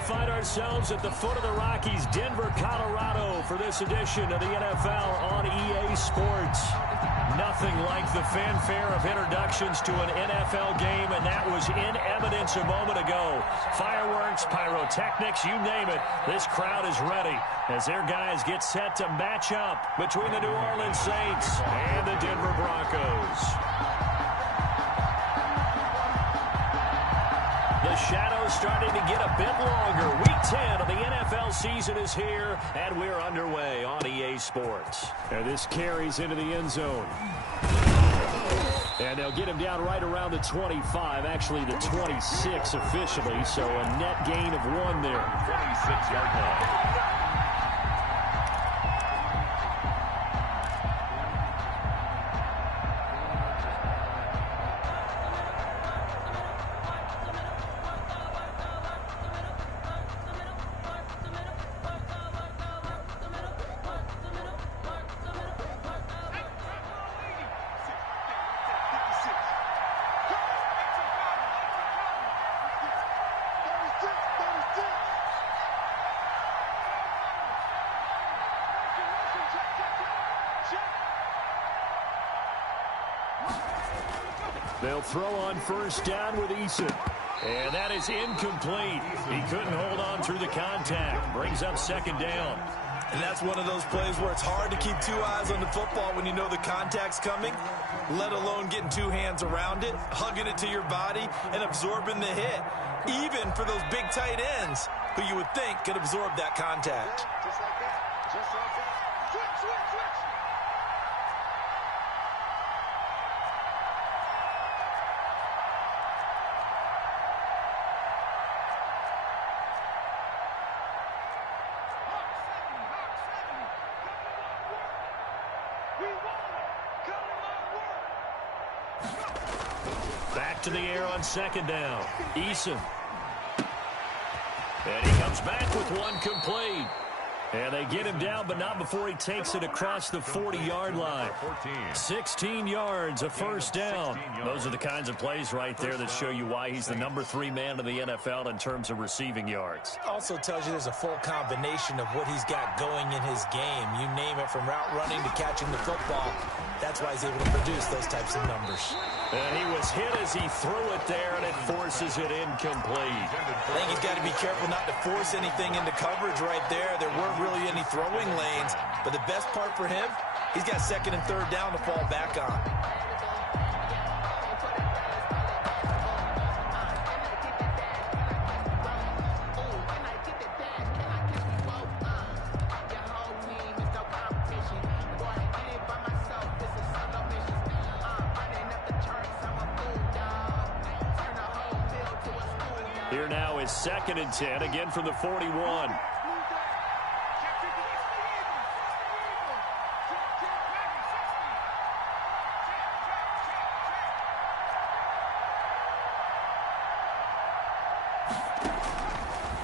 We find ourselves at the foot of the Rockies, Denver, Colorado, for this edition of the NFL on EA Sports. Nothing like the fanfare of introductions to an NFL game, and that was in evidence a moment ago. Fireworks, pyrotechnics, you name it. This crowd is ready as their guys get set to match up between the New Orleans Saints and the Denver Broncos. The shadow's starting to get a bit longer. Week 10 of the NFL season is here, and we're underway on EA Sports. And this carries into the end zone. And they'll get him down right around the 25, actually the 26 officially, so a net gain of 1 there. 26-yard line. They'll throw on first down with Eason. And that is incomplete. He couldn't hold on through the contact. Brings up second down. And that's one of those plays where it's hard to keep 2 eyes on the football when you know the contact's coming, let alone getting 2 hands around it, hugging it to your body, and absorbing the hit, even for those big tight ends who you would think could absorb that contact. Just like that. Just like that. Switch, switch, switch. Back to the air on second down. Eason. And he comes back with 1 complete. And they get him down, but not before he takes it across the 40-yard line. 16 yards, a first down. Those are the kinds of plays right there that show you why he's the number 3 man in the NFL in terms of receiving yards. Also tells you there's a full combination of what he's got going in his game. You name it, from route running to catching the football. That's why he's able to produce those types of numbers. And he was hit as he threw it there, and it forces it incomplete. I think he's got to be careful not to force anything into coverage right there. There weren't really any throwing lanes, but the best part for him, he's got second and third down to fall back on. Here now is second and 10, again from the 41.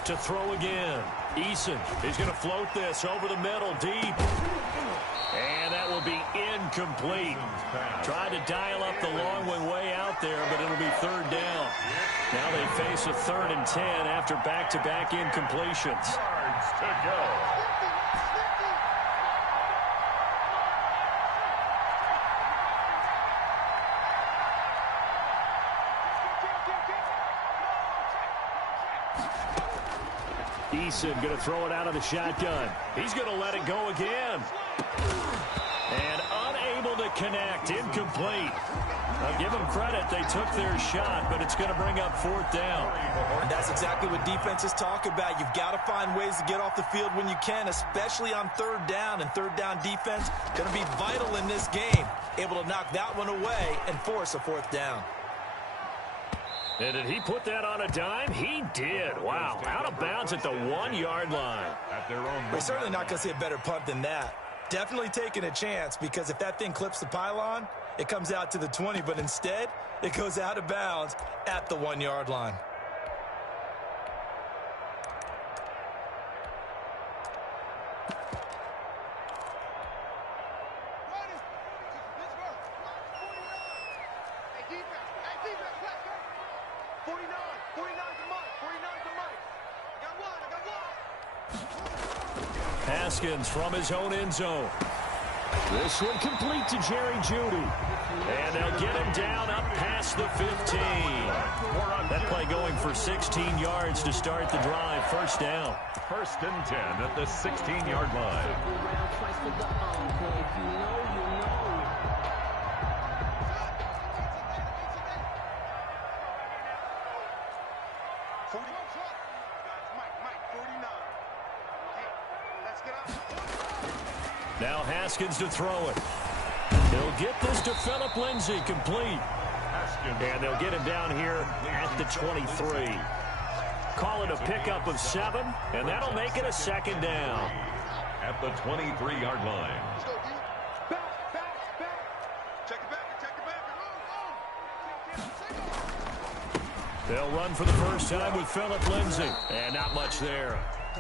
To throw again. Eason is going to float this over the middle deep. And that will be incomplete. Tried to dial up the long one way out there, but it'll be third down. Now they face a 3rd and 10 after back-to-back incompletions. Yards to go. Eason going to throw it out of the shotgun. He's going to let it go again. And unable to connect. Incomplete. I'll give them credit. They took their shot, but it's going to bring up 4th down. And that's exactly what defenses talk about. You've got to find ways to get off the field when you can, especially on 3rd down. And 3rd down defense going to be vital in this game. Able to knock that one away and force a 4th down. And did he put that on a dime? He did. Wow. Out of bounds at the 1-yard line. We're certainly not going to see a better punt than that. Definitely taking a chance, because if that thing clips the pylon, it comes out to the 20, but instead, it goes out of bounds at the 1-yard line. Defense, 49's the money. 49's the money. Got 1. Haskins from his own end zone. This one complete to Jerry Jeudy. And they'll get him down up past the 15. That play going for 16 yards to start the drive. First down. 1st and 10 at the 16-yard line. Now Haskins to throw it. He'll get this to Phillip Lindsay, complete. And they'll get him down here at the 23. Call it a pickup of 7, and that'll make it a 2nd down. At the 23-yard line. They'll run for the first time with Phillip Lindsay. And not much there.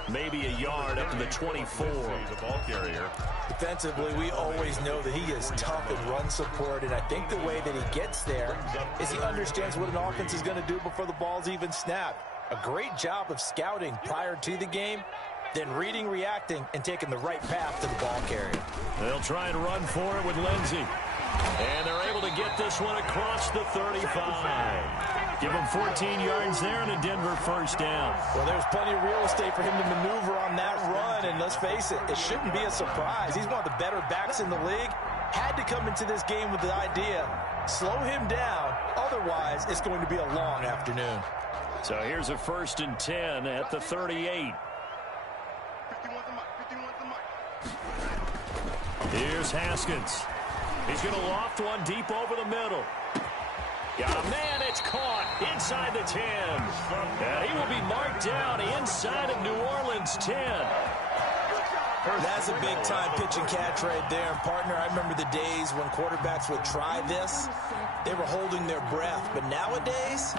Maybe a yard up to the 24. The ball carrier. Defensively, we always know that he is tough in run support, and I think the way that he gets there is he understands what an offense is going to do before the ball's even snapped. A great job of scouting prior to the game, then reading, reacting, and taking the right path to the ball carrier. They'll try and run for it with Lindsay. And they're able to get this one across the 35. Give him 14 yards there and a Denver first down. Well, there's plenty of real estate for him to maneuver on that run, and let's face it, it shouldn't be a surprise. He's one of the better backs in the league. Had to come into this game with the idea, slow him down, otherwise it's going to be a long afternoon. So here's a 1st and 10 at the 38. Here's Haskins. He's going to loft one deep over the middle. Got a man, it's caught inside the 10. And he will be marked down inside of New Orleans 10. That's a big-time pitch and catch right there. And, partner, I remember the days when quarterbacks would try this. They were holding their breath. But nowadays,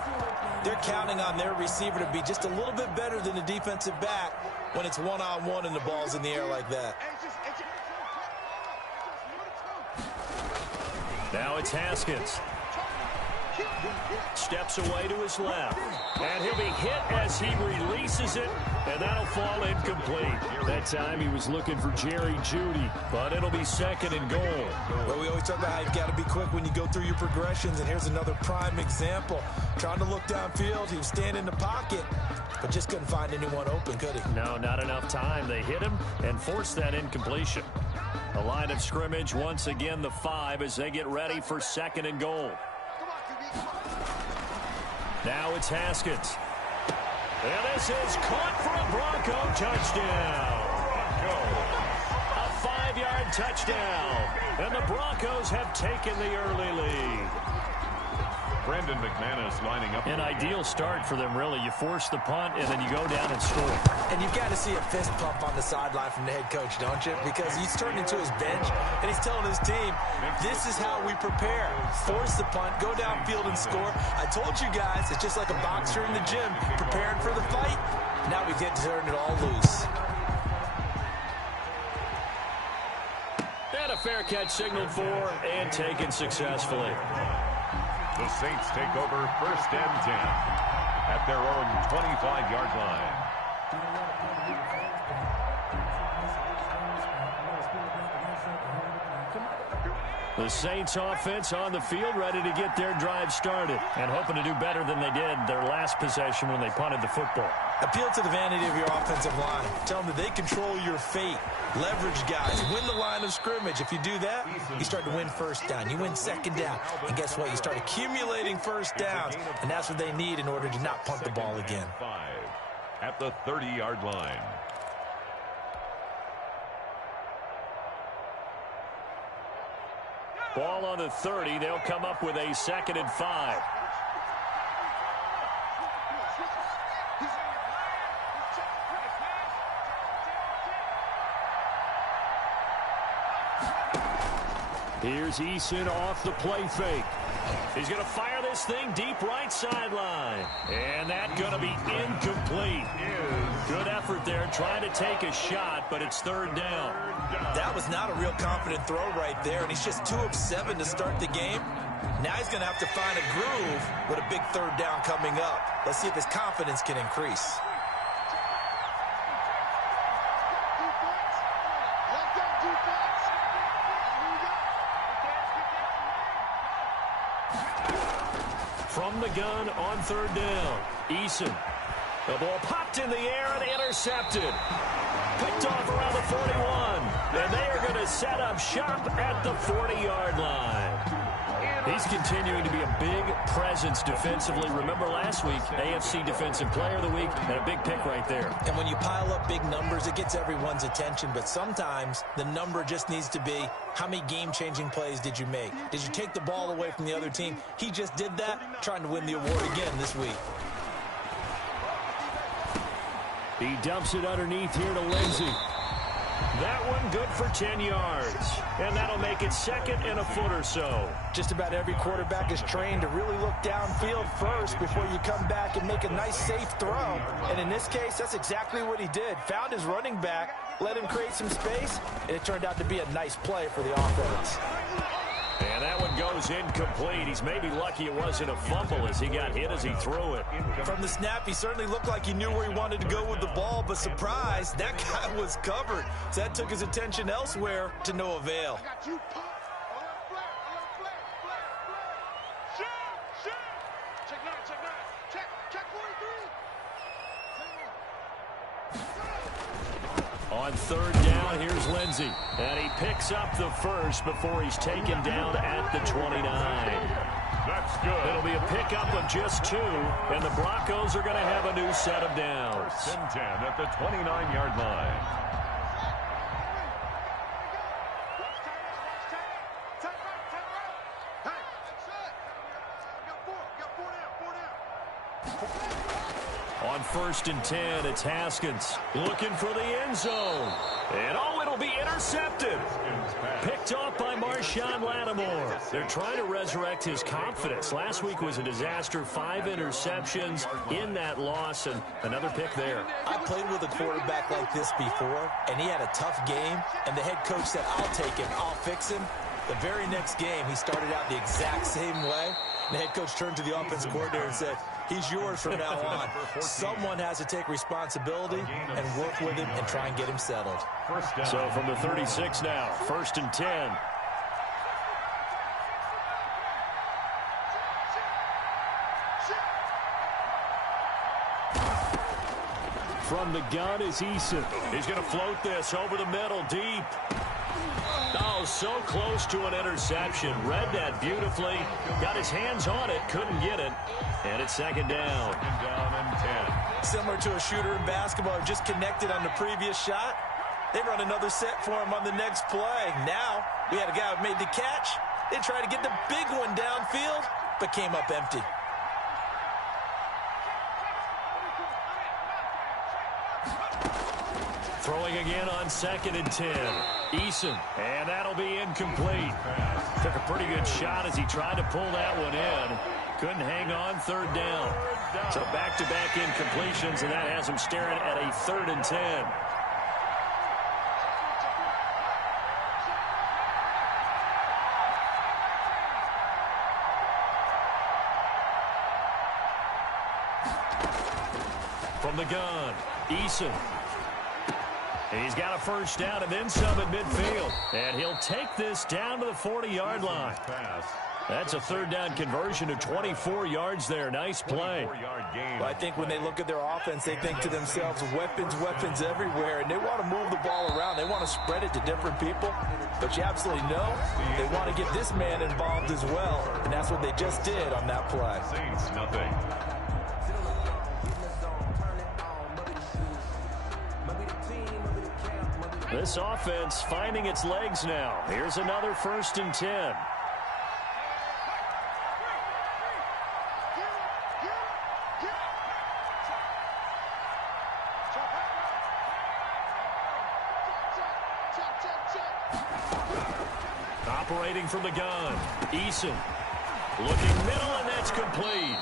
they're counting on their receiver to be just a little bit better than the defensive back when it's one-on-one and the ball's in the air like that. Now it's Haskins. Steps away to his left. And he'll be hit as he releases it. And that'll fall incomplete. That time he was looking for Jerry Jeudy. But it'll be 2nd and goal. Well, we always talk about how you've got to be quick when you go through your progressions. And here's another prime example. Trying to look downfield. He was standing in the pocket. But just couldn't find anyone open, could he? No, not enough time. They hit him and forced that incompletion. The line of scrimmage, once again, the 5 as they get ready for 2nd and goal. Now it's Haskins. And this is caught for a Bronco touchdown. A 5-yard touchdown. And the Broncos have taken the early lead. Brandon McManus lining up. An ideal start for them, really. You force the punt, and then you go down and score. And you've got to see a fist pump on the sideline from the head coach, don't you? Because he's turned into his bench, and he's telling his team, this is how we prepare. Force the punt, go downfield and score. I told you guys, it's just like a boxer in the gym, preparing for the fight. Now we get to turn it all loose. And a fair catch signaled for and taken successfully. The Saints take over 1st and 10 at their own 25-yard line. The Saints offense on the field, ready to get their drive started and hoping to do better than they did their last possession when they punted the football. Appeal to the vanity of your offensive line. Tell them that they control your fate. Leverage guys. Win the line of scrimmage. If you do that, you start to win 1st down. You win 2nd down. And guess what? You start accumulating 1st downs. And that's what they need in order to not punt the ball again. 5 at the 30-yard line. Ball on the 30. They'll come up with a 2nd and 5. Here's Eason off the play fake. He's going to fire this thing deep right sideline. And that's going to be incomplete. Good effort there trying to take a shot, but it's 3rd down. That was not a real confident throw right there, and he's just 2 of 7 to start the game. Now he's going to have to find a groove with a big 3rd down coming up. Let's see if his confidence can increase. From the gun on third down, Eason. The ball popped in the air and intercepted. Picked off around the 41. And they are going to set up shop at the 40-yard line. He's continuing to be a big presence defensively. Remember last week, AFC Defensive Player of the Week, and a big pick right there. And when you pile up big numbers, it gets everyone's attention. But sometimes the number just needs to be, how many game-changing plays did you make? Did you take the ball away from the other team? He just did that, trying to win the award again this week. He dumps it underneath here to Lindsey. That one good for 10 yards. And that'll make it second and a foot or so. Just about every quarterback is trained to really look downfield first before you come back and make a nice, safe throw. And in this case, that's exactly what he did. Found his running back, let him create some space, and it turned out to be a nice play for the offense. And that one goes incomplete. He's maybe lucky it wasn't a fumble as he got hit as he threw it. From the snap, he certainly looked like he knew where he wanted to go with the ball, but surprise, that guy was covered. So that took his attention elsewhere to no avail. On third down, here's Lindsey. And he picks up the first before he's taken down at the 29. That's good. It'll be a pickup of just 2, and the Broncos are going to have a new set of downs. First and 10 at the 29-yard line. On first and 10, it's Haskins looking for the end zone. And it'll be intercepted. Picked off by Marshawn Lattimore. They're trying to resurrect his confidence. Last week was a disaster. 5 interceptions in that loss, and another pick there. I played with a quarterback like this before, and he had a tough game, and the head coach said, I'll take him, I'll fix him. The very next game, he started out the exact same way. The head coach turned to the offensive coordinator and said, he's yours from now on. Someone has to take responsibility and work with him and try and get him settled. So from the 36 now, first and 10. From the gun is Eason. He's going to float this over the middle, deep. Oh, so close to an interception. Read that beautifully. Got his hands on it, couldn't get it. And it's second down. Second down and 10. Similar to a shooter in basketball, just connected on the previous shot. They run another set for him on the next play. Now, we had a guy who made the catch. They tried to get the big one downfield, but came up empty. Throwing again on second and 10. Eason, and that'll be incomplete. Took a pretty good shot as he tried to pull that one in. Couldn't hang on third down. So back-to-back incompletions, and that has him staring at a third and 10. From the gun, Eason. He's got a first down and then some at midfield. And he'll take this down to the 40-yard line. That's a third down conversion of 24 yards there. Nice play. Well, I think when they look at their offense, they think to themselves, weapons, weapons everywhere. And they want to move the ball around. They want to spread it to different people. But you absolutely know they want to get this man involved as well. And that's what they just did on that play. Saints, nothing. This offense finding its legs now. Here's another first and 10. Operating from the gun, Eason. Looking middle, and that's complete.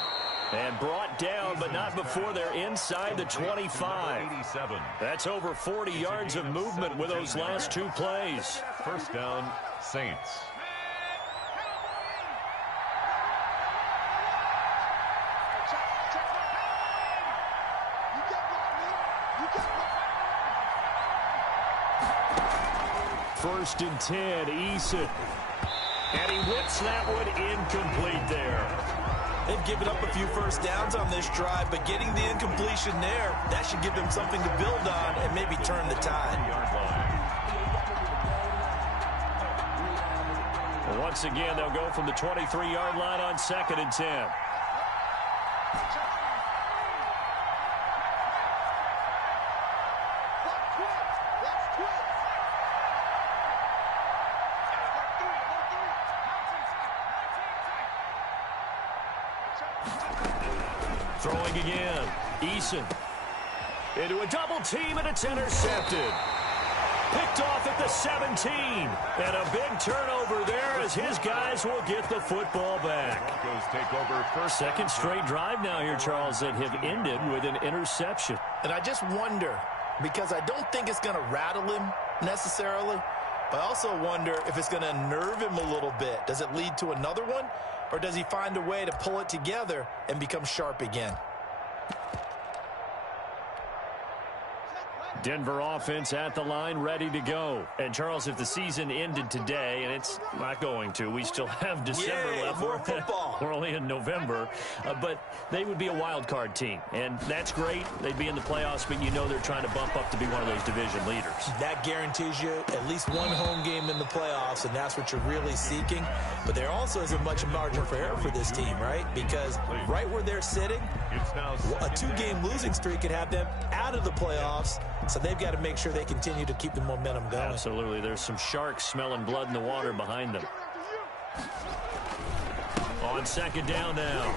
And brought down, but not before they're inside the 25. 87. That's over 40 yards of movement with those last 2 plays. First down, Saints. First and 10, Eason. And he whips that one incomplete there. They've given up a few first downs on this drive, but getting the incompletion there, that should give them something to build on and maybe turn the tide. Once again, they'll go from the 23-yard line on 2nd and 10. Throwing again. Eason into a double team, and it's intercepted. Picked off at the 17. And a big turnover there as his guys will get the football back. Broncos take over first. Second straight drive now here, Charles, that have ended with an interception. And I just wonder, because I don't think it's going to rattle him necessarily, but I also wonder if it's going to unnerve him a little bit. Does it lead to another one, or does he find a way to pull it together and become sharp again? Denver offense at the line, ready to go. And, Charles, if the season ended today, and it's not going to, we still have December left. More football. We're only in November. But they would be a wild card team. And that's great. They'd be in the playoffs, but you know they're trying to bump up to be one of those division leaders. That guarantees you at least one home game in the playoffs, and that's what you're really seeking. But there also isn't much margin for error for this team, right? Because right where they're sitting, a two-game losing streak could have them out of the playoffs. So they've got to make sure they continue to keep the momentum going. Absolutely. There's some sharks smelling blood in the water behind them. On 2nd down now,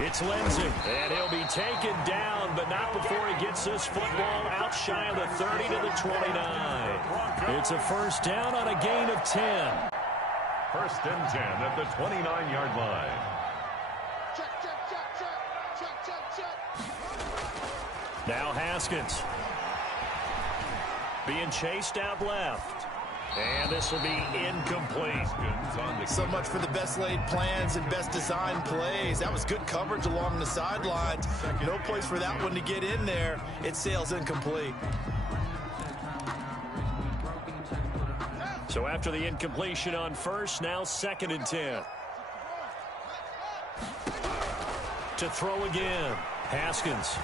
it's Lindsey. And he'll be taken down, but not before he gets this football out shy of the 30 to the 29. It's a first down on a gain of 10. 1st and 10 at the 29-yard line. Now Haskins. Being chased out left. And this will be incomplete. So much for the best laid plans and best designed plays. That was good coverage along the sidelines. No place for that one to get in there. It sails incomplete. So after the incompletion on first, now 2nd and 10. To throw again. Haskins.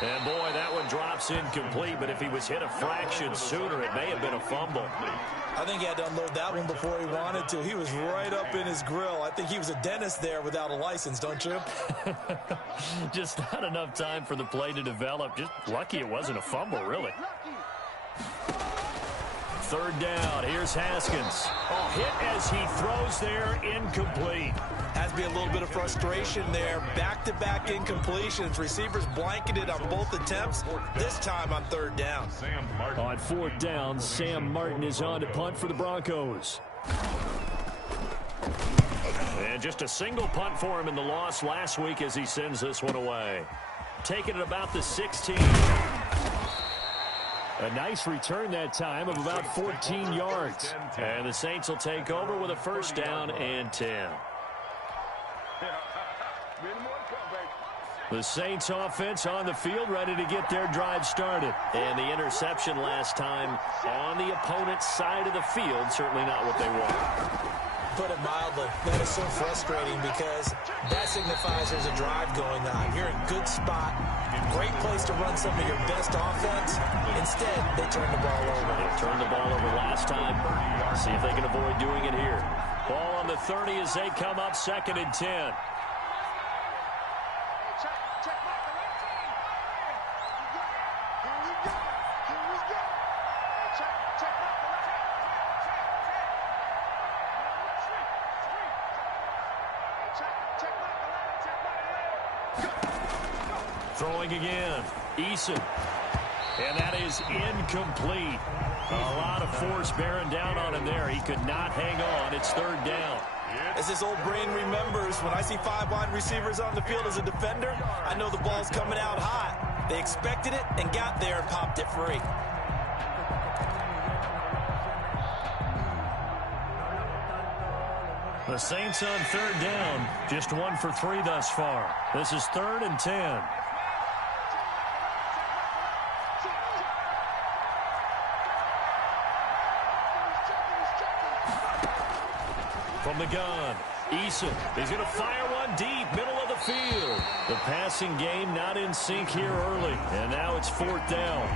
And, boy, that one drops incomplete, but if he was hit a fraction sooner, it may have been a fumble. I think he had to unload that one before he wanted to. He was right up in his grill. I think he was a dentist there without a license, don't you? Just not enough time for the play to develop. Just lucky it wasn't a fumble, really. 3rd down. Here's Haskins. Oh, hit as he throws there, incomplete. Has to be a little bit of frustration there. Back-to-back incompletions. Receivers blanketed on both attempts, this time on 3rd down. On 4th down, Sam Martin is on to punt for the Broncos. And just a single punt for him in the loss last week as he sends this one away. Taking it about the 16. A nice return that time of about 14 yards. And the Saints will take over with a first down and 10. The Saints offense on the field ready to get their drive started. And the interception last time on the opponent's side of the field, certainly not what they want. Put it mildly, that is so frustrating because that signifies there's a drive going on. You're in a good spot, great place to run some of your best offense. Instead, they turn the ball over. They turned the ball over last time. See if they can avoid doing it here. Ball on the 30 as they come up 2nd and 10. Throwing again. Eason. And that is incomplete. A lot of force bearing down on him there. He could not hang on. It's 3rd down. As this old brain remembers, when I see 5 wide receivers on the field as a defender, I know the ball's coming out hot. They expected it and got there and popped it free. The Saints on 3rd down. Just 1 for 3 thus far. This is 3rd and 10. from the gun. Eason is going to fire one deep, middle of the field. The passing game not in sync here early, and now it's 4th down.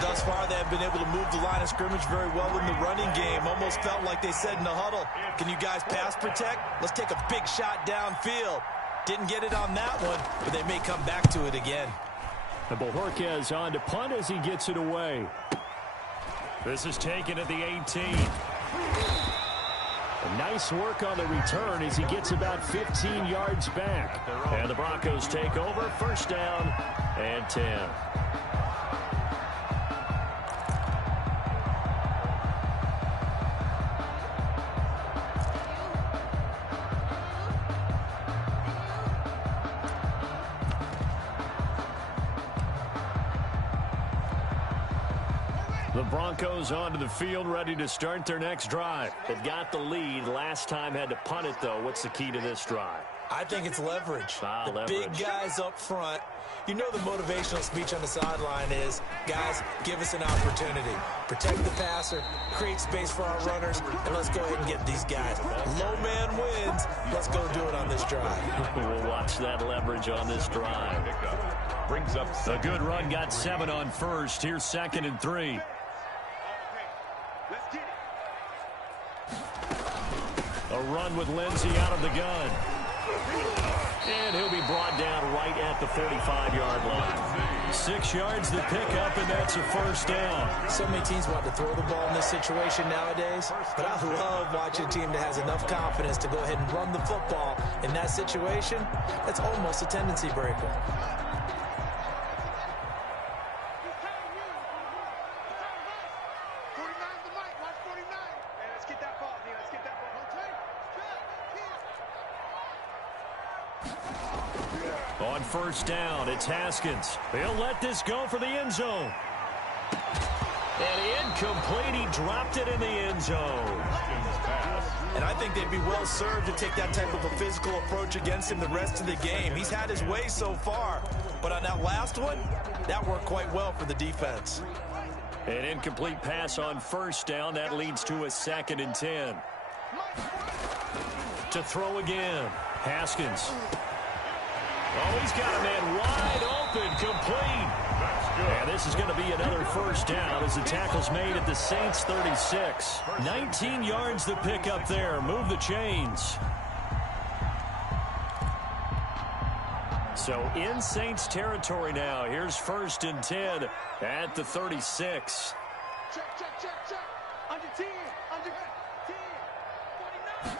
Thus far, they have been able to move the line of scrimmage very well in the running game. Almost felt like they said in the huddle, can you guys pass protect? Let's take a big shot downfield. Didn't get it on that one, but they may come back to it again. And Bojorquez on to punt as he gets it away. This is taken at the 18. Nice work on the return as he gets about 15 yards back. And the Broncos take over, 1st down and 10. The Broncos onto the field, ready to start their next drive. They've got the lead. Last time had to punt it, though. What's the key to this drive? I think it's leverage. Leverage. Big guys up front. You know the motivational speech on the sideline is, guys, give us an opportunity. Protect the passer, create space for our runners, and let's go ahead and get these guys. Low man wins. Let's go do it on this drive. We'll watch that leverage on this drive. Brings up a good run, got 7 on 1st. Here's 2nd and 3. A run with Lindsey out of the gun. And he'll be brought down right at the 45-yard line. 6 yards the pickup, and that's a 1st down. So many teams want to throw the ball in this situation nowadays, but I love watching a team that has enough confidence to go ahead and run the football in that situation. That's almost a tendency breaker. On 1st down, it's Haskins. He'll let this go for the end zone. And incomplete. He dropped it in the end zone. And I think they'd be well served to take that type of a physical approach against him the rest of the game. He's had his way so far, but on that last one, that worked quite well for the defense. An incomplete pass on 1st down. That leads to a 2nd and 10. To throw again. Haskins. Oh, he's got a man wide open, complete. And this is going to be another 1st down as the tackle's made at the Saints 36. 19 yards the pick up there. Move the chains. So in Saints territory now. Here's 1st and 10 at the 36. Check. Under 10. Under 10. 49.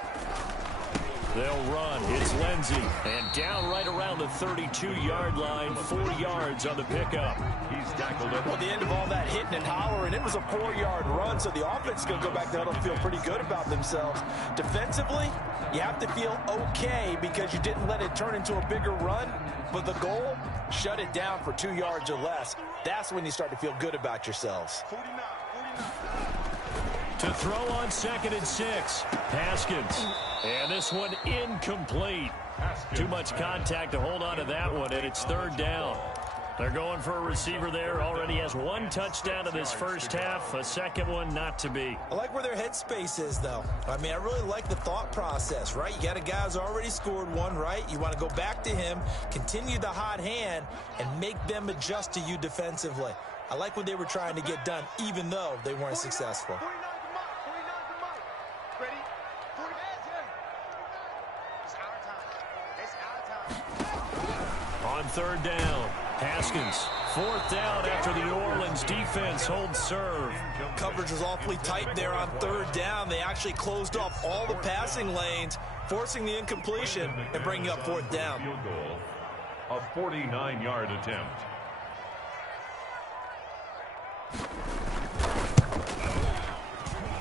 They'll run. It's Lindsey. And down right around the 32-yard line. 4 yards on the pickup. He's tackled it. Well, at the end of all that hitting and hollering, it was a 4-yard run, so the offense is going to go back to huddle and feel pretty good about themselves. Defensively, you have to feel okay because you didn't let it turn into a bigger run, but the goal, shut it down for 2 yards or less. That's when you start to feel good about yourselves. 49. To throw on 2nd and 6. Haskins. And this one incomplete. Too much contact to hold on to that one, and it's 3rd down. They're going for a receiver there. Already has 1 touchdown in this 1st half. A 2nd one not to be. I like where their headspace is, though. I mean, I really like the thought process, right? You got a guy who's already scored 1, right? You want to go back to him, continue the hot hand, and make them adjust to you defensively. I like what they were trying to get done, even though they weren't successful. 49 Ready? 40. It's our time. On 3rd down, Haskins. 4th down after the New Orleans defense holds serve. Coverage was awfully tight there on 3rd down. They actually closed off all the passing lanes, forcing the incompletion and bringing up 4th down. Field goal, a 49-yard attempt.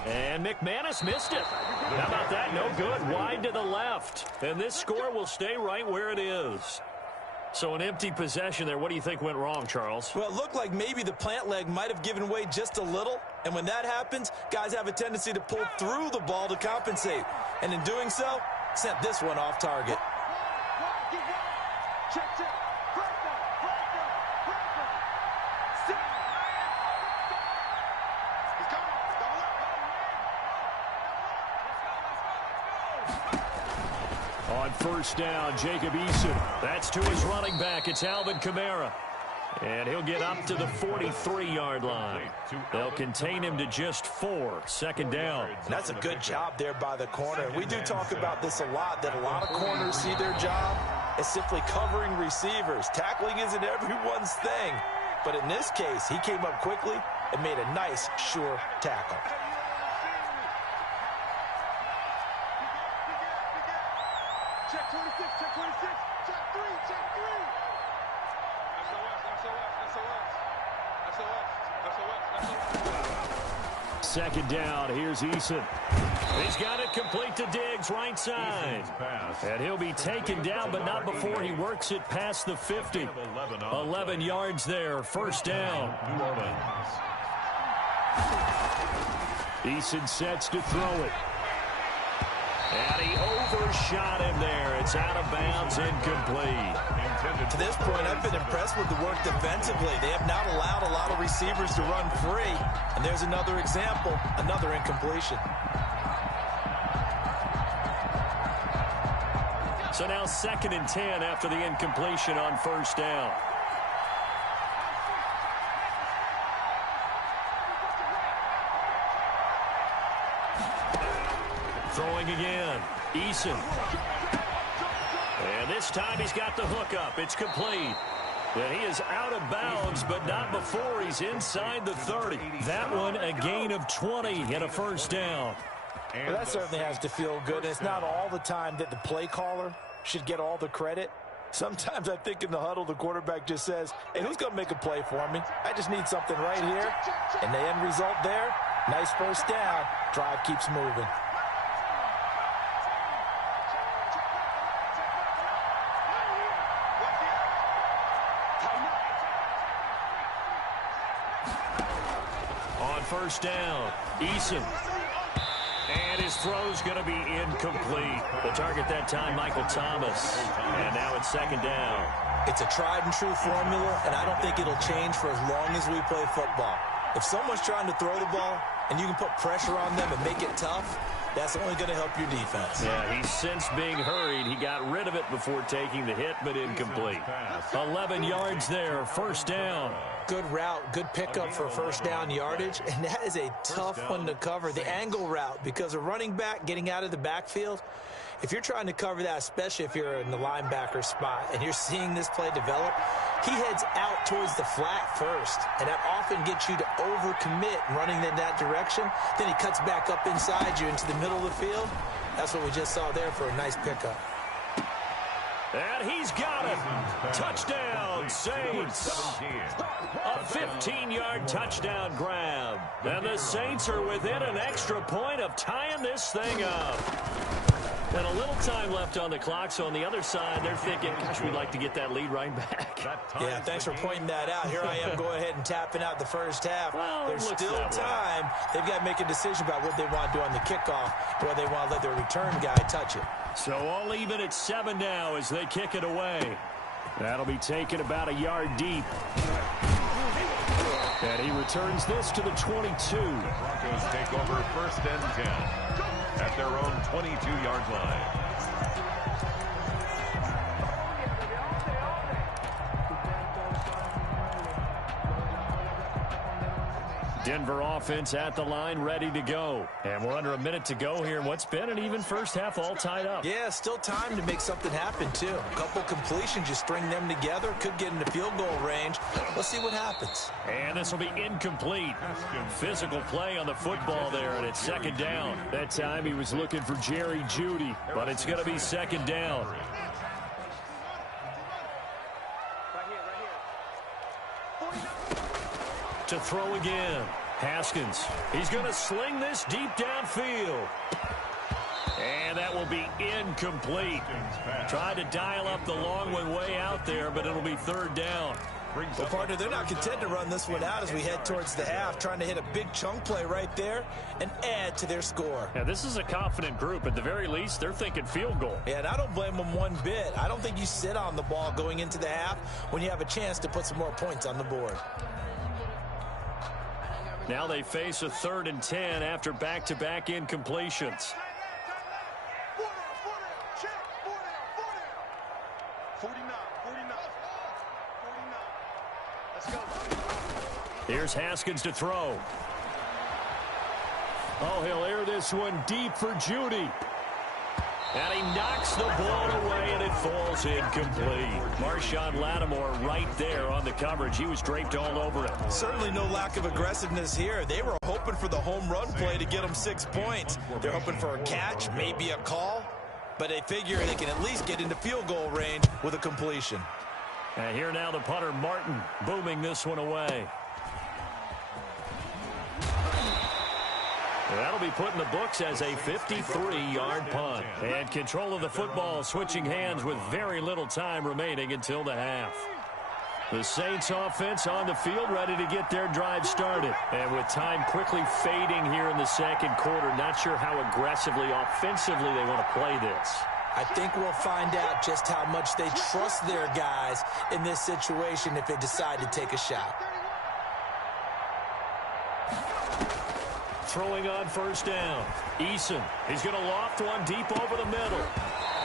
And McManus missed it. How about that? No good. Wide to the left. And this score will stay right where it is. So an empty possession there. What do you think went wrong, Charles? Well, it looked like maybe the plant leg might have given way just a little. And when that happens, guys have a tendency to pull through the ball to compensate. And in doing so, sent this one off target. Check. On first down, Jacob Eason. That's to his running back. It's Alvin Kamara. And he'll get up to the 43-yard line. They'll contain him to just 4. Second down. That's a good job there by the corner. We do talk about this a lot, that a lot of corners see their job as simply covering receivers. Tackling isn't everyone's thing. But in this case, he came up quickly and made a nice, sure tackle. Check 26, check 26, check 3, check 3. Second down, here's Eason. He's got it complete to Diggs, right side. And he'll be taken down, but not before he works it past the 50. 11 yards there, first down. Eason sets to throw it. And he overshot him there. It's out of bounds, incomplete. To this point, I've been impressed with the work defensively. They have not allowed a lot of receivers to run free. And there's another example, another incompletion. So now 2nd and 10 after the incompletion on first down. Throwing again. Eason. And this time he's got the hook up. It's complete. And he is out of bounds, but not before he's inside the 30. That one a gain of 20 and a first down. Well, that certainly has to feel good. And it's not all the time that the play caller should get all the credit. Sometimes I think in the huddle, the quarterback just says, hey, who's going to make a play for me? I just need something right here. And the end result there, nice first down. Drive keeps moving. First down, Eason. And his throw's going to be incomplete. The target that time, Michael Thomas. And now it's second down. It's a tried and true formula, and I don't think it'll change for as long as we play football. If someone's trying to throw the ball and you can put pressure on them and make it tough, that's only going to help your defense. Yeah, he's since being hurried. He got rid of it before taking the hit, but incomplete. 11 yards there, first down. Good route, good pickup for first down yardage, and that is a tough one to cover. The angle route, because a running back getting out of the backfield, if you're trying to cover that, especially if you're in the linebacker spot and you're seeing this play develop, he heads out towards the flat first, and that often gets you to overcommit running in that direction. Then he cuts back up inside you into the middle of the field. That's what we just saw there for a nice pickup. And he's got it. Touchdown, Saints. A 15-yard touchdown grab. And the Saints are within an extra point of tying this thing up. And a little time left on the clock, so on the other side, they're thinking, gosh, we'd like to get that lead right back. Yeah, thanks for pointing that out. Here I am going ahead and tapping out the first half. Well, there's still time. They've got to make a decision about what they want to do on the kickoff, or they want to let their return guy touch it. So all even at 7 now as they kick it away. That'll be taken about a yard deep. And he returns this to the 22. The Broncos take over 1st and 10 at their own 22-yard line. Denver offense at the line, ready to go. And we're under a minute to go here in what's been an even first half, all tied up. Yeah, still time to make something happen, too. A couple completions, you string them together, could get into field goal range. Let's see what happens. And this will be incomplete. Physical play on the football there, and it's second down. That time he was looking for Jerry Jeudy, but it's going to be second down. To throw again. Haskins. He's going to sling this deep downfield. And that will be incomplete. Tried to dial up the long one way out there, but it'll be third down. Well, partner, they're not content to run this one out as we head towards the half, trying to hit a big chunk play right there and add to their score. Yeah, this is a confident group. At the very least, they're thinking field goal. Yeah, and I don't blame them one bit. I don't think you sit on the ball going into the half when you have a chance to put some more points on the board. Now they face a 3rd and 10 after back-to-back incompletions. 49. Let's go. Here's Haskins to throw. Oh, he'll air this one deep for Judy. And he knocks the ball away, and it falls incomplete. Marshawn Lattimore right there on the coverage. He was draped all over it. Certainly no lack of aggressiveness here. They were hoping for the home run play to get them 6 points. They're hoping for a catch, maybe a call, but they figure they can at least get into field goal range with a completion. And here now the punter, Martin, booming this one away. That'll be put in the books as a 53-yard punt. And control of the football switching hands with very little time remaining until the half. The Saints offense on the field ready to get their drive started. And with time quickly fading here in the second quarter, not sure how aggressively, offensively they want to play this. I think we'll find out just how much they trust their guys in this situation if they decide to take a shot. Throwing on first down. Eason, he's going to loft one deep over the middle.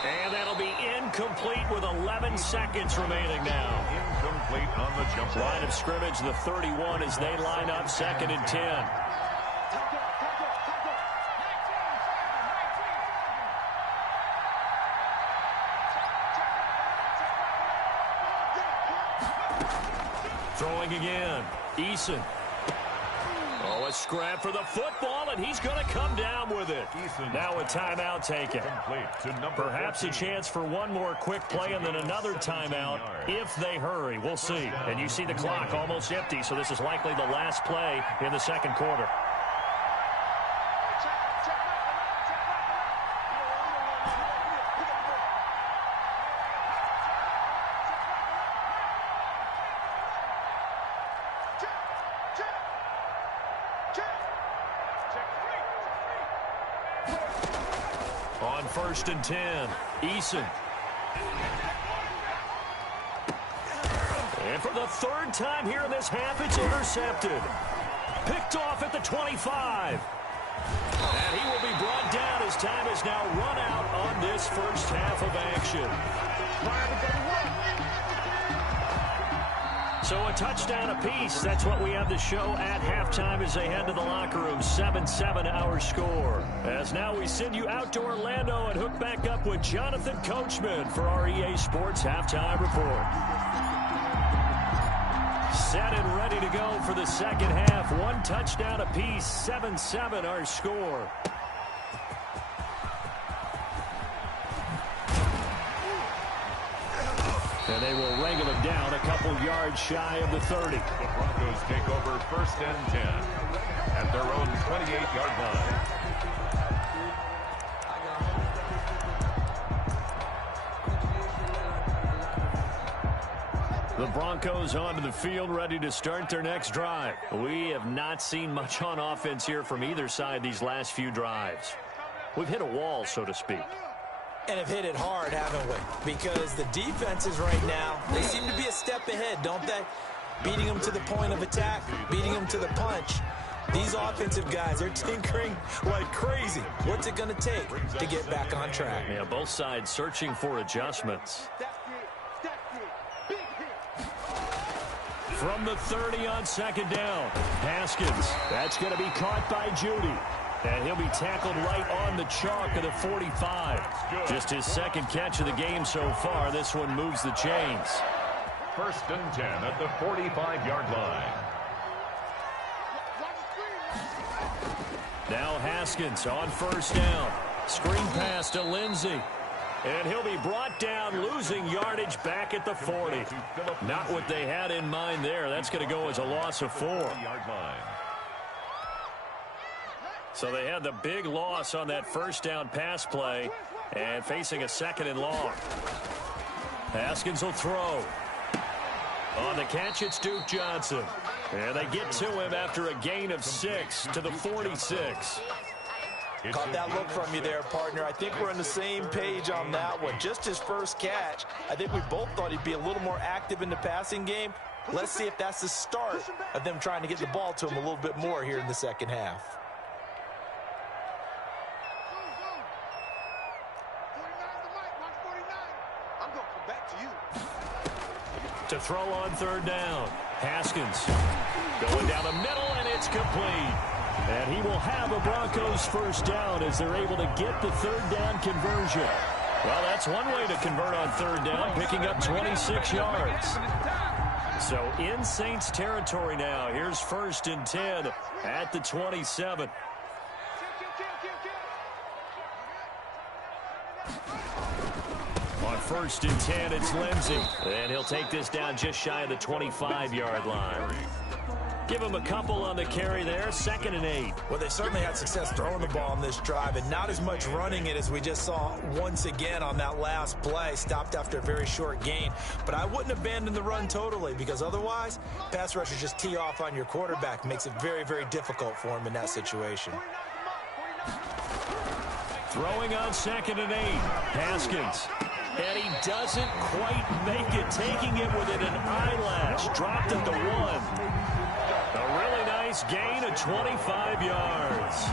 And that'll be incomplete with 11 seconds remaining now. Incomplete on the jump ball. Line of scrimmage, the 31 as they line up 2nd and 10. Throwing again. Eason. Oh, a scrap for the football, and he's going to come down with it. Now a timeout taken. Perhaps a chance for one more quick play and then another timeout if they hurry. We'll see. And you see the clock almost empty, so this is likely the last play in the second quarter. On 1st and 10, Eason. And for the 3rd time here in this half, it's intercepted. Picked off at the 25. And he will be brought down as time has now run out on this first half of action. So a touchdown apiece. That's what we have to show at halftime as they head to the locker room. 7-7 our score. As now we send you out to Orlando and hook back up with Jonathan Coachman for our EA Sports Halftime Report. Set and ready to go for the second half. One touchdown apiece. 7-7 our score. And they will wrangle him down a couple yards shy of the 30. The Broncos take over 1st and 10 at their own 28-yard line. The Broncos onto the field ready to start their next drive. We have not seen much on offense here from either side these last few drives. We've hit a wall, so to speak. And have hit it hard, haven't we? Because the defenses right now, they seem to be a step ahead, don't they? Beating them to the point of attack, beating them to the punch. These offensive guys are tinkering like crazy. What's it going to take to get back on track? Yeah, both sides searching for adjustments. From the 30 on 2nd down, Haskins. That's going to be caught by Judy. And he'll be tackled right on the chalk of the 45. Just his 2nd catch of the game so far. This one moves the chains. 1st and 10 at the 45-yard line. Now Haskins on 1st down. Screen pass to Lindsey. And he'll be brought down, losing yardage back at the 40. Not what they had in mind there. That's going to go as a loss of 4. So they had the big loss on that 1st down pass play and facing a 2nd and long. Haskins will throw. On the catch, it's Duke Johnson. And they get to him after a gain of 6 to the 46. Caught that look from you there, partner. I think we're on the same page on that one. Just his first catch. I think we both thought he'd be a little more active in the passing game. Let's see if that's the start of them trying to get the ball to him a little bit more here in the second half. Back to you. To throw on third down. Haskins going down the middle, and it's complete. And he will have a Broncos first down as they're able to get the third down conversion. Well, that's one way to convert on third down, picking up 26 yards. So in Saints territory now. Here's 1st and 10 at the 27. On 1st and 10, it's Lindsey. And he'll take this down just shy of the 25-yard line. Give him a couple on the carry there. 2nd and 8. Well, they certainly had success throwing the ball on this drive, and not as much running it as we just saw once again on that last play. Stopped after a very short gain. But I wouldn't abandon the run totally, because otherwise, pass rushers just tee off on your quarterback. Makes it very, very difficult for him in that situation. Throwing on 2nd and 8. Haskins. And he doesn't quite make it, taking it within an eyelash. Dropped at the 1. A really nice gain of 25 yards.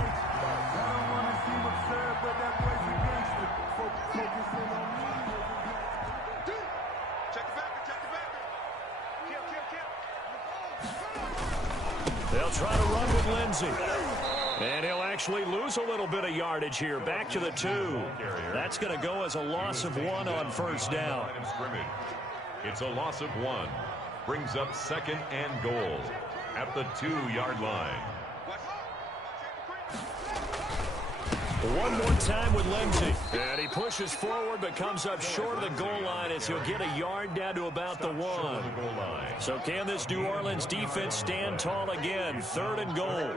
They'll try to run with Lindsey. And he'll actually lose a little bit of yardage here. Back to the 2. That's going to go as a loss of 1 on first down. It's a loss of 1. Brings up 2nd and goal at the 2-yard line. One more time with Lindsey. And he pushes forward but comes up short of the goal line as he'll get a yard down to about the 1. So can this New Orleans defense stand tall again? 3rd and goal.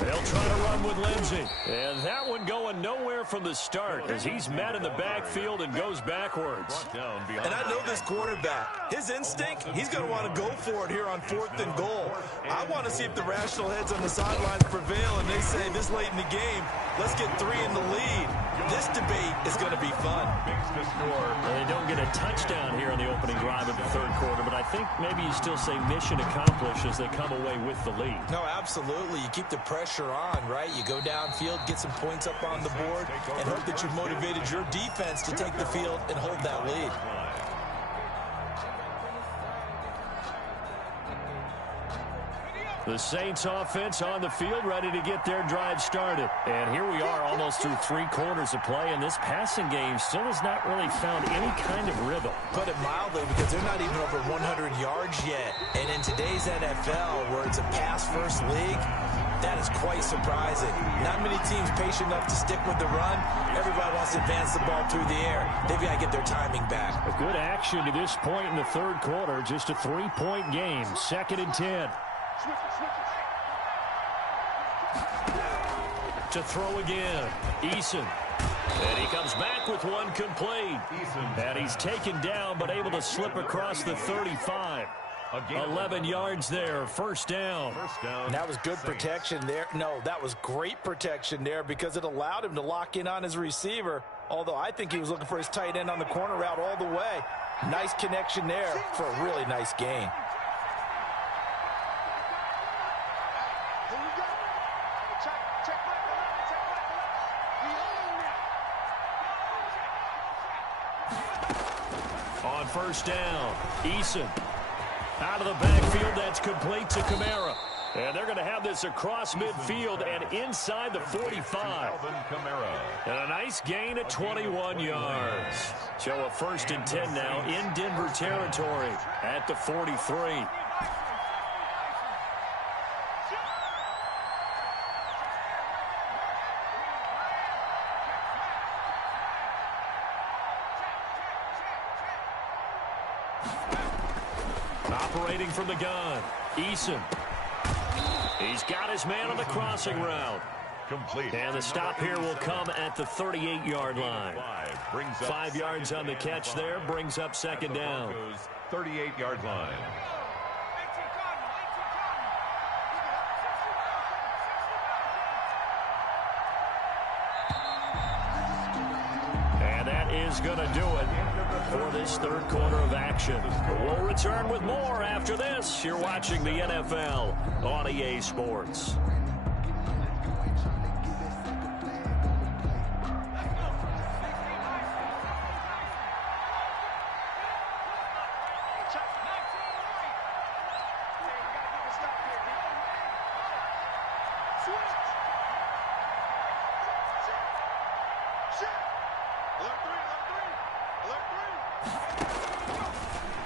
They'll try to run with Lindsey. And that one going nowhere from the start as he's met in the backfield and goes backwards. And I know this quarterback. His instinct, he's going to want to go for it here on 4th and goal. I want to see if the rational heads on the sidelines prevail and they say this late in the game, let's get 3 in the lead. This debate is going to be fun. Well, they don't get a touchdown here in the opening drive of the 3rd quarter, but I think maybe you still say mission accomplished as they come away with the lead. No, absolutely. You keep the pressure on, right? You go downfield, get some points up on the board, and hope that you've motivated your defense to take the field and hold that lead. The Saints offense on the field, ready to get their drive started. And here we are almost through 3 quarters of play, and this passing game still has not really found any kind of rhythm. Put it mildly, because they're not even over 100 yards yet. And in today's NFL, where it's a pass-first league, that is quite surprising. Not many teams patient enough to stick with the run. Everybody wants to advance the ball through the air. They've got to get their timing back. A good action to this point in the 3rd quarter. Just a 3-point game. 2nd and 10. To throw again. Eason. And he comes back with one complete. And he's taken down but able to slip across the 35. 11 yards there. First down. And that was good protection there. No, that was great protection there because it allowed him to lock in on his receiver. Although I think he was looking for his tight end on the corner route all the way. Nice connection there for a really nice gain. On first down, Eason. Out of the backfield, that's complete to Kamara. And they're going to have this across midfield and inside the 45. And a nice gain at 21 yards. So a 1st and 10 now in Denver territory at the 43. Operating from the gun, Eason. He's got his man on the crossing route. Complete. And the stop here will come at the 38-yard line. 5 yards on the catch there, brings up 2nd down. 38-yard line. And that is going to do it for this 3rd quarter of action. We'll return with more after this. You're watching the NFL on EA Sports.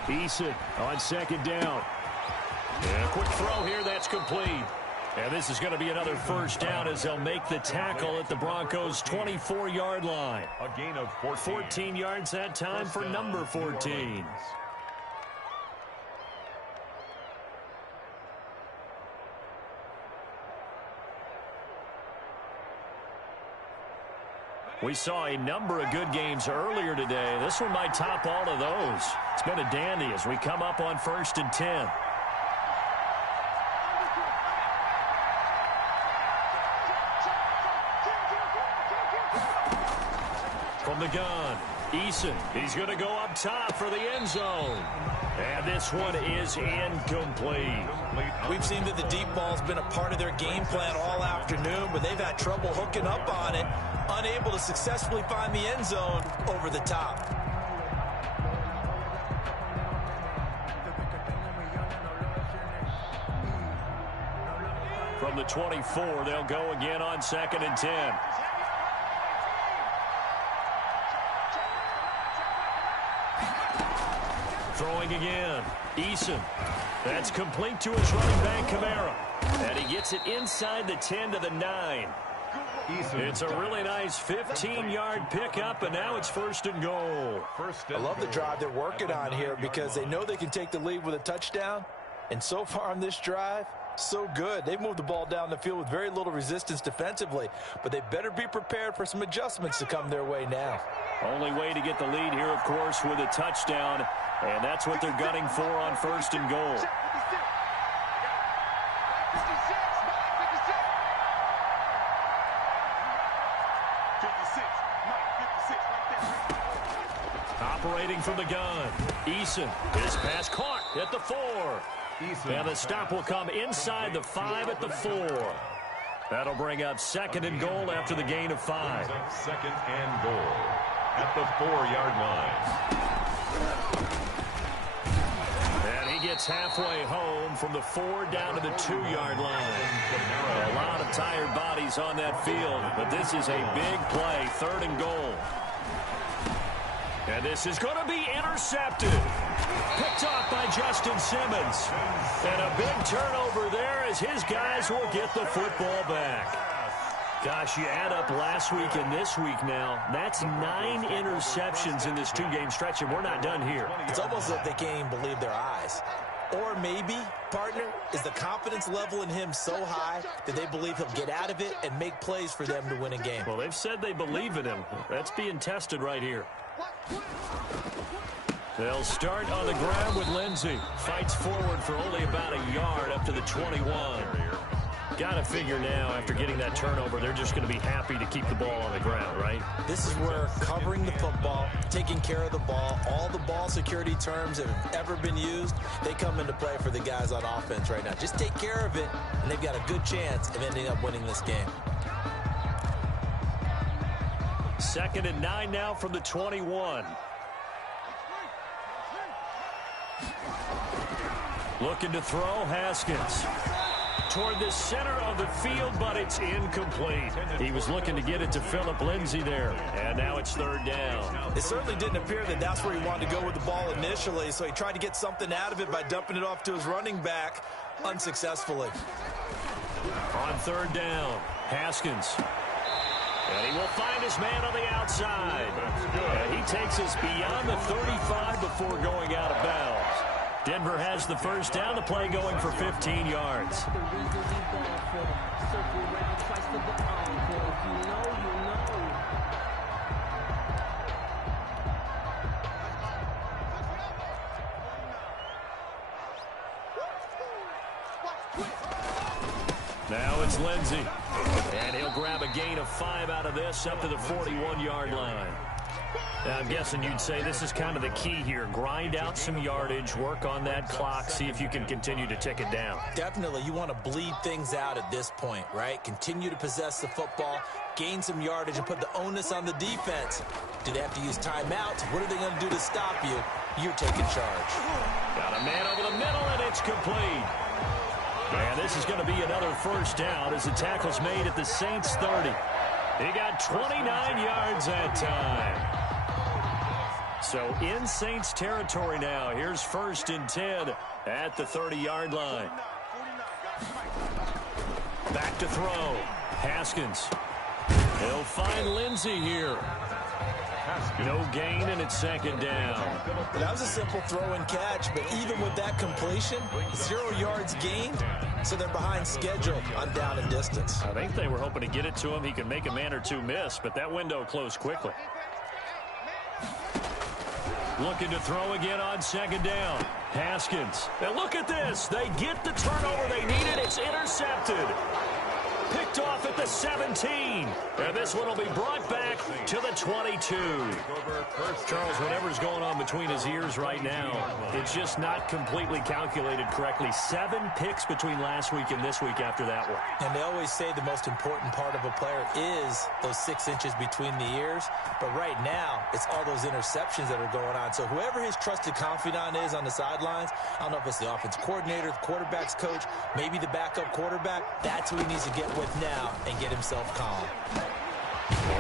Eason on second down. And a quick throw here, that's complete. And this is going to be another first down as they'll make the tackle at the Broncos' 24-yard line. A gain of 14 yards that time for number 14. We saw a number of good games earlier today. This one might top all of those. It's been a dandy as we come up on 1st and 10. From the gun, Eason. He's going to go up top for the end zone. And this one is incomplete. We've seen that the deep ball's been a part of their game plan all afternoon, but they've had trouble hooking up on it, unable to successfully find the end zone over the top. From the 24, they'll go again on 2nd and 10. Throwing again. Eason. That's complete to his running back, Kamara. And he gets it inside the 10 to the 9. It's a really nice 15-yard pickup, and now it's 1st and goal. I love the drive they're working on here because they know they can take the lead with a touchdown. And so far on this drive, so good. They've moved the ball down the field with very little resistance defensively, but they better be prepared for some adjustments to come their way now. Only way to get the lead here, of course, with a touchdown, and that's what they're gunning for on 1st and goal. Operating from the gun, Eason. His pass caught at the 4. And the stop will come inside the 5 at the 4. That'll bring up 2nd and goal after the gain of 5. 2nd and goal at the 4-yard line. And he gets halfway home from the 4 down to the 2-yard line. A lot of tired bodies on that field, but this is a big play, 3rd and goal. And this is going to be intercepted. Picked off by Justin Simmons. And a big turnover there as his guys will get the football back. Gosh, you add up last week and this week now. That's 9 interceptions in this 2-game stretch, and we're not done here. It's almost like they can't even believe their eyes. Or maybe, partner, is the confidence level in him so high that they believe he'll get out of it and make plays for them to win a game. Well, they've said they believe in him. That's being tested right here. They'll start on the ground with Lindsey. Fights forward for only about a yard up to the 21. Got to figure now, after getting that turnover, they're just going to be happy to keep the ball on the ground, right? This is where covering the football, taking care of the ball, all the ball security terms that have ever been used, they come into play for the guys on offense right now. Just take care of it, and they've got a good chance of ending up winning this game. 2nd and 9 now from the 21. Looking to throw, Haskins. Toward the center of the field, but it's incomplete. He was looking to get it to Phillip Lindsay there, and now it's 3rd down. It certainly didn't appear that that's where he wanted to go with the ball initially, so he tried to get something out of it by dumping it off to his running back unsuccessfully. On 3rd down, Haskins. And he will find his man on the outside. And he takes us beyond the 35 before going out of bounds. Denver has the first down, the play going for 15 yards. Now it's Lindsey. And he'll grab a gain of 5 out of this up to the 41-yard line. Now, I'm guessing you'd say this is kind of the key here. Grind out some yardage, work on that clock, see if you can continue to tick it down. Definitely. You want to bleed things out at this point, right? Continue to possess the football, gain some yardage, and put the onus on the defense. Do they have to use timeouts? What are they going to do to stop you? You're taking charge. Got a man over the middle, and it's complete. And this is going to be another first down as the tackle's made at the Saints 30. He got 29 yards that time. So in Saints territory now. Here's 1st and 10 at the 30-yard line. Back to throw. Haskins. He'll find Lindsey here. No gain, and it's 2nd down. That was a simple throw and catch, but even with that completion, 0 yards gained, so they're behind schedule on down and distance. I think they were hoping to get it to him. He could make a man or two miss, but that window closed quickly. Looking to throw again on 2nd down. Haskins. And look at this. They get the turnover they needed. It's intercepted. Picked off at the 17. And this one will be brought back to the 22. Charles, whatever's going on between his ears right now, it's just not completely calculated correctly. 7 picks between last week and this week after that one. And they always say the most important part of a player is those 6 inches between the ears. But right now, it's all those interceptions that are going on. So whoever his trusted confidant is on the sidelines, I don't know if it's the offense coordinator, the quarterback's coach, maybe the backup quarterback, that's who he needs to get with now and get himself calm.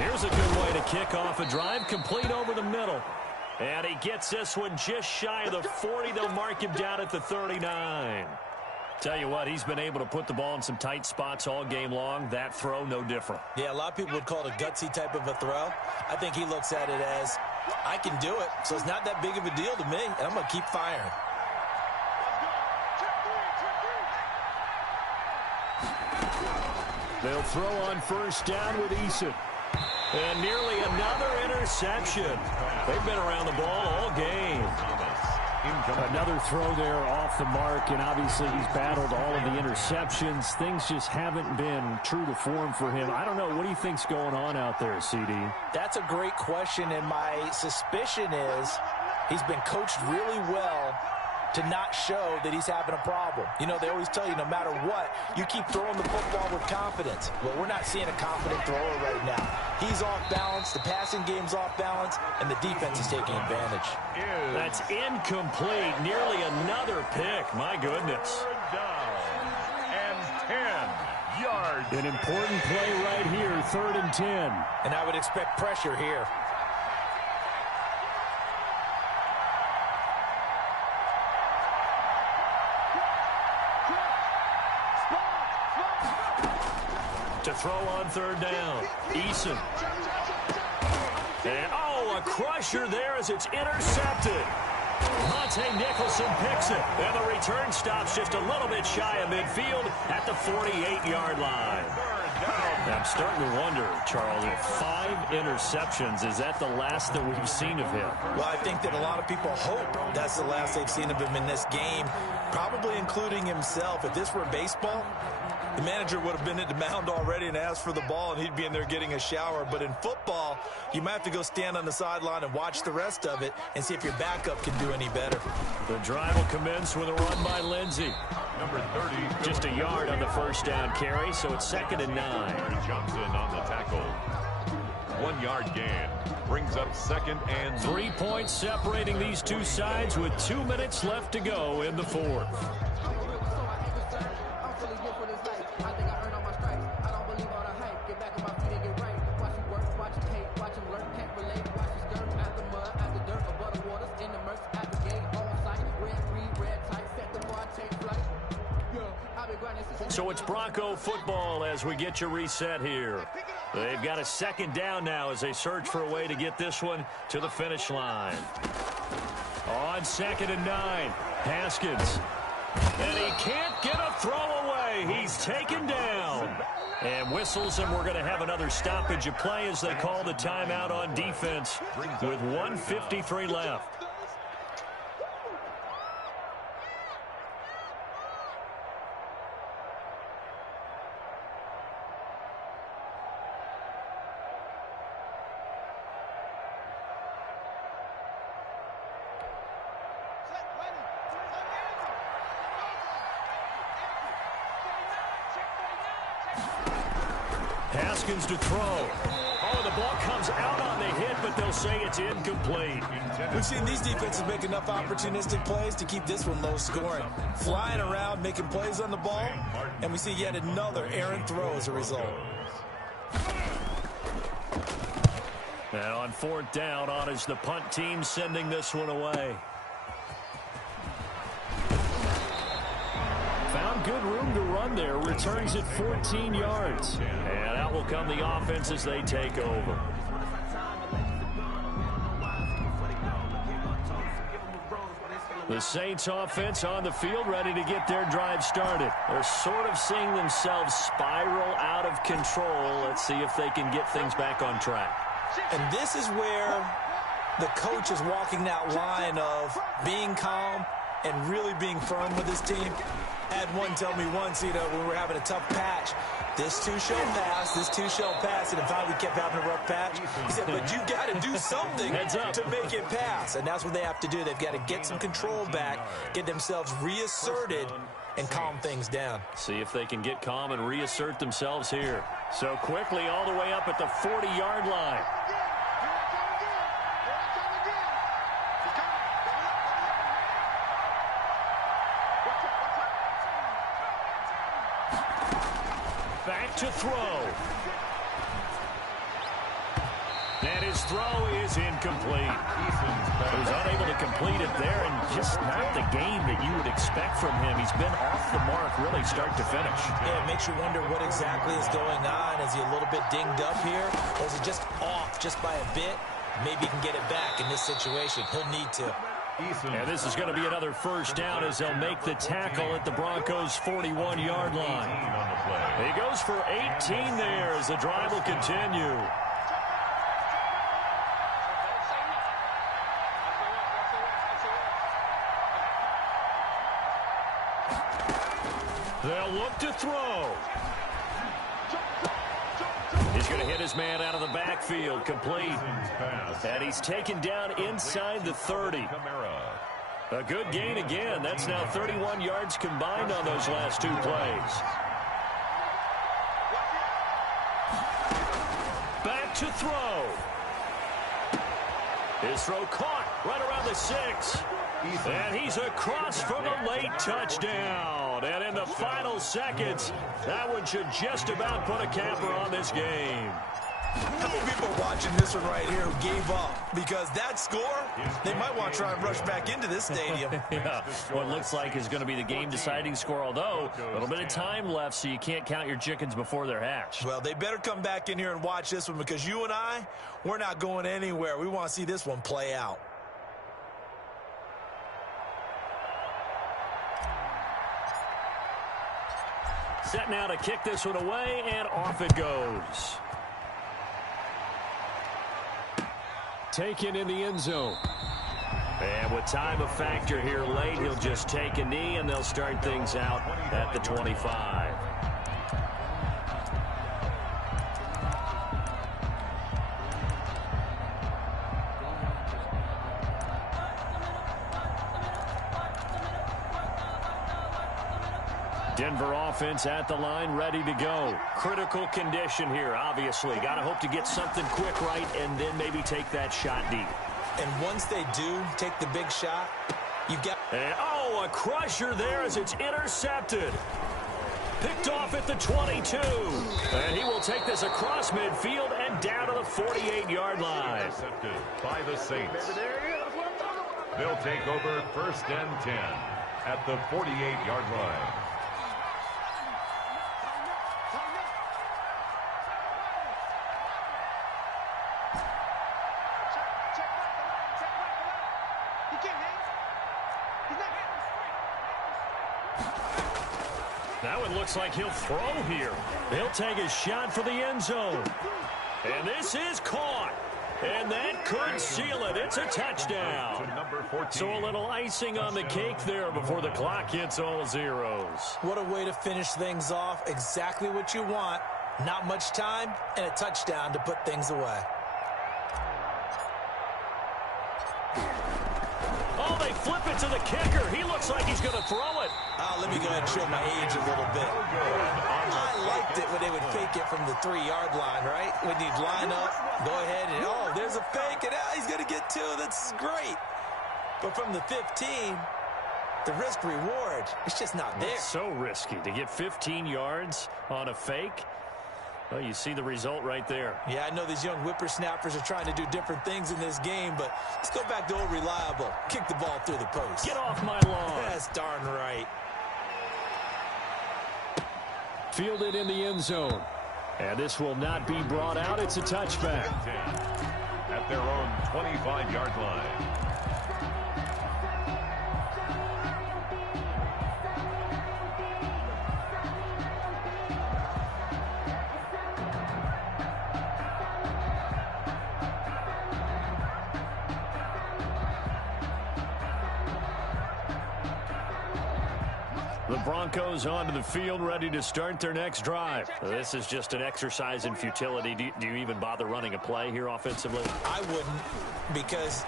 Here's a good way to kick off a drive, complete over the middle. And he gets this one just shy of the 40. They'll mark him down at the 39. Tell you what, he's been able to put the ball in some tight spots all game long. That throw, no different. Yeah, a lot of people would call it a gutsy type of a throw. I think he looks at it as, I can do it, so it's not that big of a deal to me, and I'm going to keep firing. They'll throw on 1st down with Eason. And nearly another interception. They've been around the ball all game. Another throw there off the mark, and obviously he's battled all of the interceptions. Things just haven't been true to form for him. I don't know. What do you think's going on out there, CD? That's a great question, and my suspicion is he's been coached really well to not show that he's having a problem. You know, they always tell you no matter what, you keep throwing the football with confidence. Well, we're not seeing a confident thrower right now. He's off balance, the passing game's off balance, and the defense is taking advantage. That's incomplete. Nearly another pick. My goodness. 3rd down and 10 yards. An important play right here, 3rd and 10. And I would expect pressure here. To throw on 3rd down. Eason. And, a crusher there as it's intercepted. Monte Nicholson picks it. And the return stops just a little bit shy of midfield at the 48-yard line. I'm starting to wonder, Charles, if 5 interceptions, is that the last that we've seen of him? Well, I think that a lot of people hope that's the last they've seen of him in this game, probably including himself. If this were baseball, the manager would have been at the mound already and asked for the ball, and he'd be in there getting a shower. But in football, you might have to go stand on the sideline and watch the rest of it and see if your backup can do any better. The drive will commence with a run by Lindsey. Number 30. Just a yard on the 1st down carry, so it's 2nd and 9. Johnson on the tackle. 1 yard gain. Brings up 2nd and 3 points separating these two sides with 2 minutes left to go in the 4th. So it's Bronco football as we get you reset here. They've got a 2nd down now as they search for a way to get this one to the finish line. On 2nd and 9, Haskins. And he can't get a throw away. He's taken down. And whistles, and we're going to have another stoppage of play as they call the timeout on defense with 1:53 left. Haskins to throw. Oh, the ball comes out on the hit, but they'll say it's incomplete. We've seen these defenses make enough opportunistic plays to keep this one low scoring. Flying around, making plays on the ball, and we see yet another errant throw as a result. And on fourth down, on is the punt team sending this one away. Found good room to run there. Returns at 14 yards. And out will come the offense as they take over. The Saints offense on the field ready to get their drive started. They're sort of seeing themselves spiral out of control. Let's see if they can get things back on track. And this is where the coach is walking that line of being calm and really being firm with his team. I had one tell me once, when we were having a tough patch, this too shall pass, this too shall pass. And if we kept having a rough patch, he said, but you got to do something to make it pass. And that's what they have to do. They've got to get some control back, get themselves reasserted, and calm things down. See if they can get calm and reassert themselves here. So quickly all the way up at the 40-yard line. Back to throw. And his throw is incomplete. He was unable to complete it there, and just not the game that you would expect from him. He's been off the mark really start to finish. Yeah, it makes you wonder what exactly is going on. Is he a little bit dinged up here, or is he just off just by a bit? Maybe he can get it back in this situation. He'll need to. And this is going to be another first down as they'll make the tackle at the Broncos' 41-yard line. He goes for 18 there as the drive will continue. They'll look to throw. He's going to hit his man out of the backfield, complete. And he's taken down inside the 30. A good gain again. That's now 31 yards combined on those last two plays. Back to throw. His throw caught right around the 6. And he's across for the late touchdown. And in the final seconds, that one should just about put a capper on this game. How many people watching this one right here who gave up? Because that score, they might want to try and rush back into this stadium. Yeah, what looks like is going to be the game-deciding score, although a little bit of time left, so you can't count your chickens before they're hatched. Well, they better come back in here and watch this one, because you and I, we're not going anywhere. We want to see this one play out. Set now to kick this one away, and off it goes. Taken in the end zone. And with time a factor here late, he'll just take a knee, and they'll start things out at the 25. Denver offense at the line, ready to go. Critical condition here, obviously. Got to hope to get something quick right and then maybe take that shot deep. And once they do take the big shot, you've got... And, oh, a crusher there as it's intercepted. Picked off at the 22. And he will take this across midfield and down to the 48-yard line. Intercepted by the Saints. They'll take over 1st and 10 at the 48-yard line. Now it looks like he'll throw here. He'll take a shot for the end zone. And this is caught. And that could seal it. It's a touchdown. So a little icing on the cake there before the clock hits all zeros. What a way to finish things off. Exactly what you want. Not much time and a touchdown to put things away. Oh, Oh, they flip it to the kicker. He looks like he's going to throw it. Let me go ahead and show my age a little bit. I liked it when they would fake it from the 3-yard line, right? When you'd line up, go ahead and, oh, there's a fake, and he's going to get 2. That's great. But from the 15, the risk reward, it's just not there. It's so risky to get 15 yards on a fake. Well, you see the result right there. Yeah, I know these young whippersnappers are trying to do different things in this game, but let's go back to old reliable. Kick the ball through the post. Get off my lawn. That's darn right. Fielded in the end zone. And this will not be brought out. It's a touchback. At their own 25-yard line. The Broncos onto the field, ready to start their next drive. This is just an exercise in futility. Do you even bother running a play here offensively? I wouldn't, because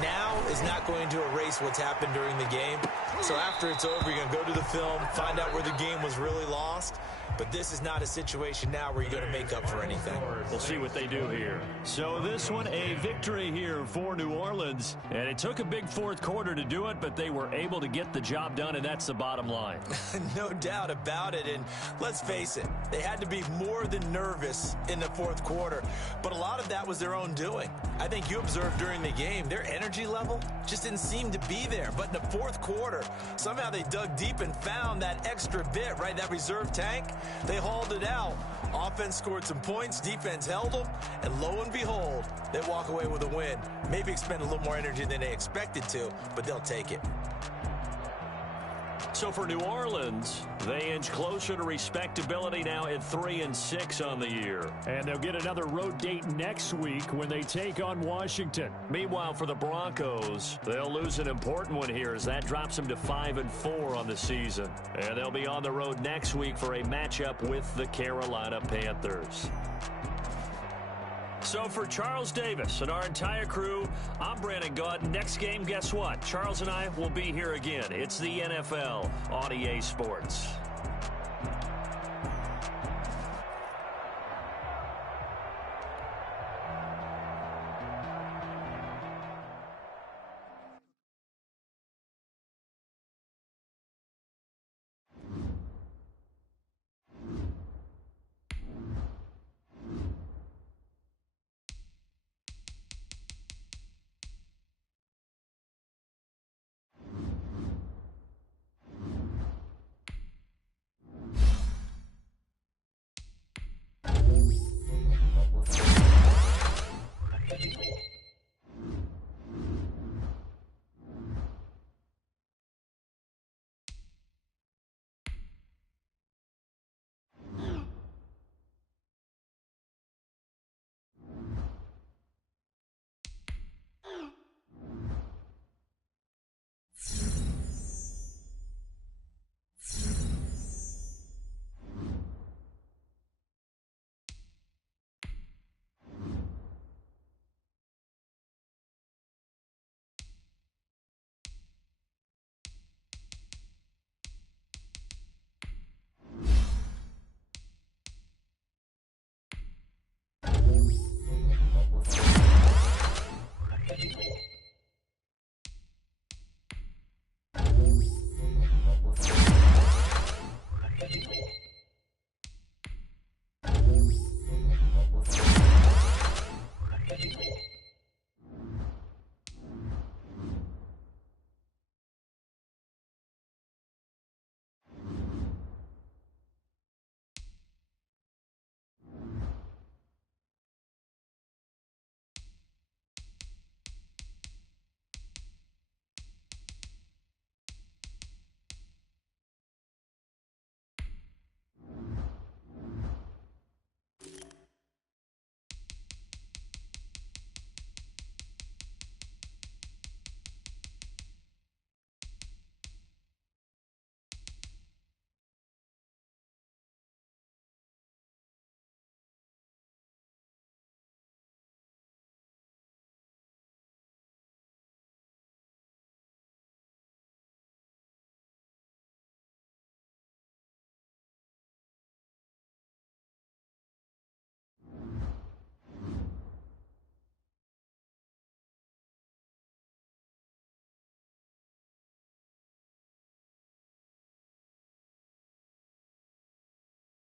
now is not going to erase what's happened during the game. So after it's over, you're going to go to the film, find out where the game was really lost. But this is not a situation now where you're going to make up for anything. We'll see what they do here. So this one, a victory here for New Orleans. And it took a big fourth quarter to do it, but they were able to get the job done, and that's the bottom line. No doubt about it. And let's face it, they had to be more than nervous in the fourth quarter. But a lot of that was their own doing. I think you observed during the game, their energy level just didn't seem to be there. But in the fourth quarter, somehow they dug deep and found that extra bit, right, that reserve tank. They hauled it out. Offense scored some points. Defense held them. And lo and behold, they walk away with a win. Maybe expend a little more energy than they expected to, but they'll take it. So for New Orleans, they inch closer to respectability now at 3-6 on the year. And they'll get another road date next week when they take on Washington. Meanwhile, for the Broncos, they'll lose an important one here as that drops them to 5-4 on the season. And they'll be on the road next week for a matchup with the Carolina Panthers. So for Charles Davis and our entire crew, I'm Brandon Gaudin. Next game, guess what? Charles and I will be here again. It's the NFL on EA Sports.